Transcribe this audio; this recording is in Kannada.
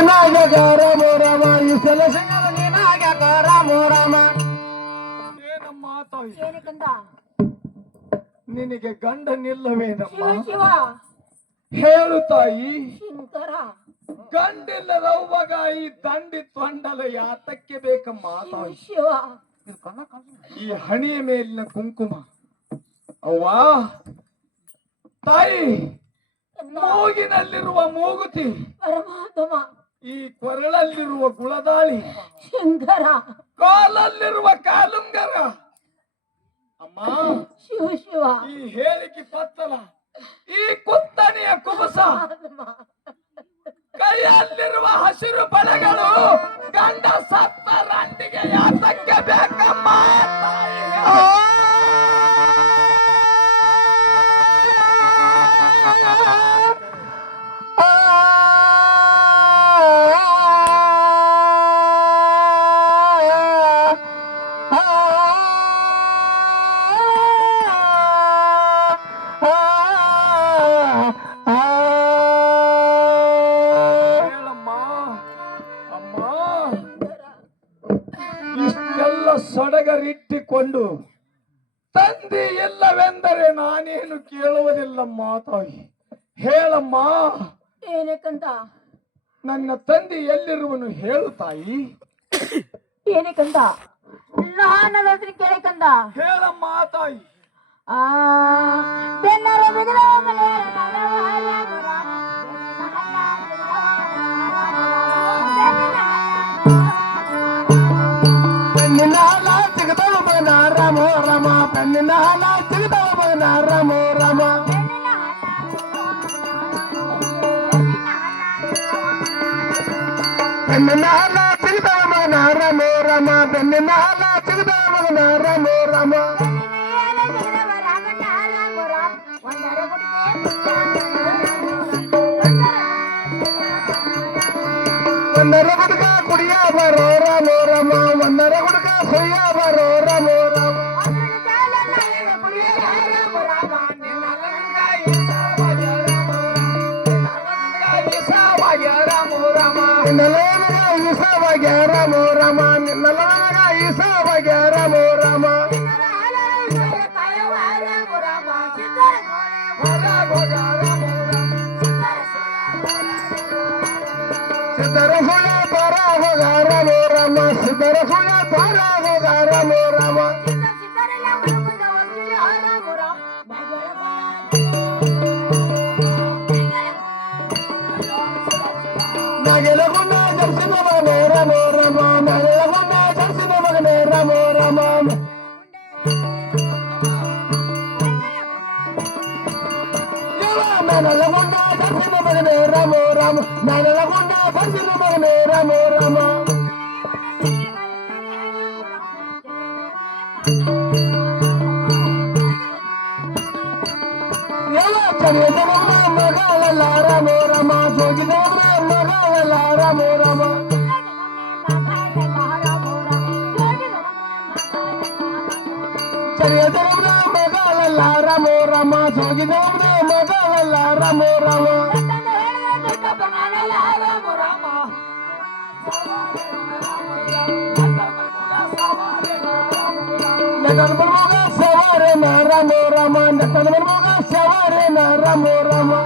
ನೀನಾಗ್ಯಾಕ ರಾಮ ರಾಮ ಈ ಸಲ ಸಿಂಗದ ನೀನಾಗ್ಯಾಕ ರಾಮ ರಾಮ ಏನಮ್ಮ ತಾಯಿ ಏನಕ್ಕಂದ ನಿನಗೆ ಗಂಡನಿಲ್ಲವೇನಮ್ಮ ಶಿವ ಹೇಳು ತಾಯಿ ಶಂಕರ ಗಂಡಿಲ್ಲದವ್ವಾಗ ಈ ದಂಡಿ ತೊಂಡಲ ಯಾತಕ್ಕೆ ಬೇಕಮ್ಮ ತಾಯಿ ಶಿವ ಈ ಹಣಿಯ ಮೇಲಿನ ಕುಂಕುಮ ಅವ್ವಾ ತಾಯಿ ಮೂಗಿನಲ್ಲಿರುವ ಮೂಗುತಿ ಪರಮಾತ್ಮ ಈ ಕೊರಳಲ್ಲಿರುವ ಗುಳದಾಳಿ ಶಂಕರ ಕಾಲಲ್ಲಿರುವ ಕಾಲುಂಗರ. ಅಮ್ಮ ಶಿವ ಶಿವ. ಈ ಹೇಳಿಕೆ ಪತ್ತಲ. ಈ ಕುತ್ತನೆಯ ಕುಬಸ. ಕೈಯಲ್ಲಿರುವ ಹಸಿರು ಬಳೆಗಳು ಗಂಡ ಸತ್ತ ರಂಡಿಗೆ ಯಾತಕ್ಕೆ ಇಷ್ಟೆಲ್ಲ ಸಡಗರಿಟ್ಟಿಕೊಂಡು ತಂದಿ ಇಲ್ಲವೆಂದರೆ ನಾನೇನು ಕೇಳುವುದಿಲ್ಲಮ್ಮ ತಾಯಿ ಹೇಳಮ್ಮ. ಏನಕ್ಕಂತ ನನ್ನ ತಂದೆ ಎಲ್ಲಿರುವನು ಹೇಳು ತಾಯಿ. ಏನಕ್ಕಂತ ನಾನು ಹೆಸರು ಹೇಳಮ್ಮ ತಾಯಿ. ಆ ಬೆನ್ನರ ಬಿಗಿದ పెన్నెలాల చిరుదామ నారమో Rama పెన్నెలాల చిరుదామ నారమో Rama వందర గుడుక Kudiya బరో రమో Rama వందర గుడుక కుయ్యా బరో రమో Rama Rama Rama Sidara Sula Tara Hagara Mo Rama Sidara Sula Tara రామో రామో నలగొండ పరిశుభ్ర మగనే రామో రామ ఎవరు ರಾಮ ರಾಮ ನನಲಗುಂಡ ಜರ್ಸಿನ ಮಗನೇ ರಾಮ ರಾಮ ನನಲಗುಂಡ ಜರ್ಸಿನ ಮಗನೇ ರಾಮ ರಾಮ ಎಲ್ಲ ಚಳಿಯದವ ಮಗಳಲ್ಲ Rama Rama ಜೋಗಿದವ ಮಗಳಲ್ಲ ramo anda está la mermuga se abarena ramo ramo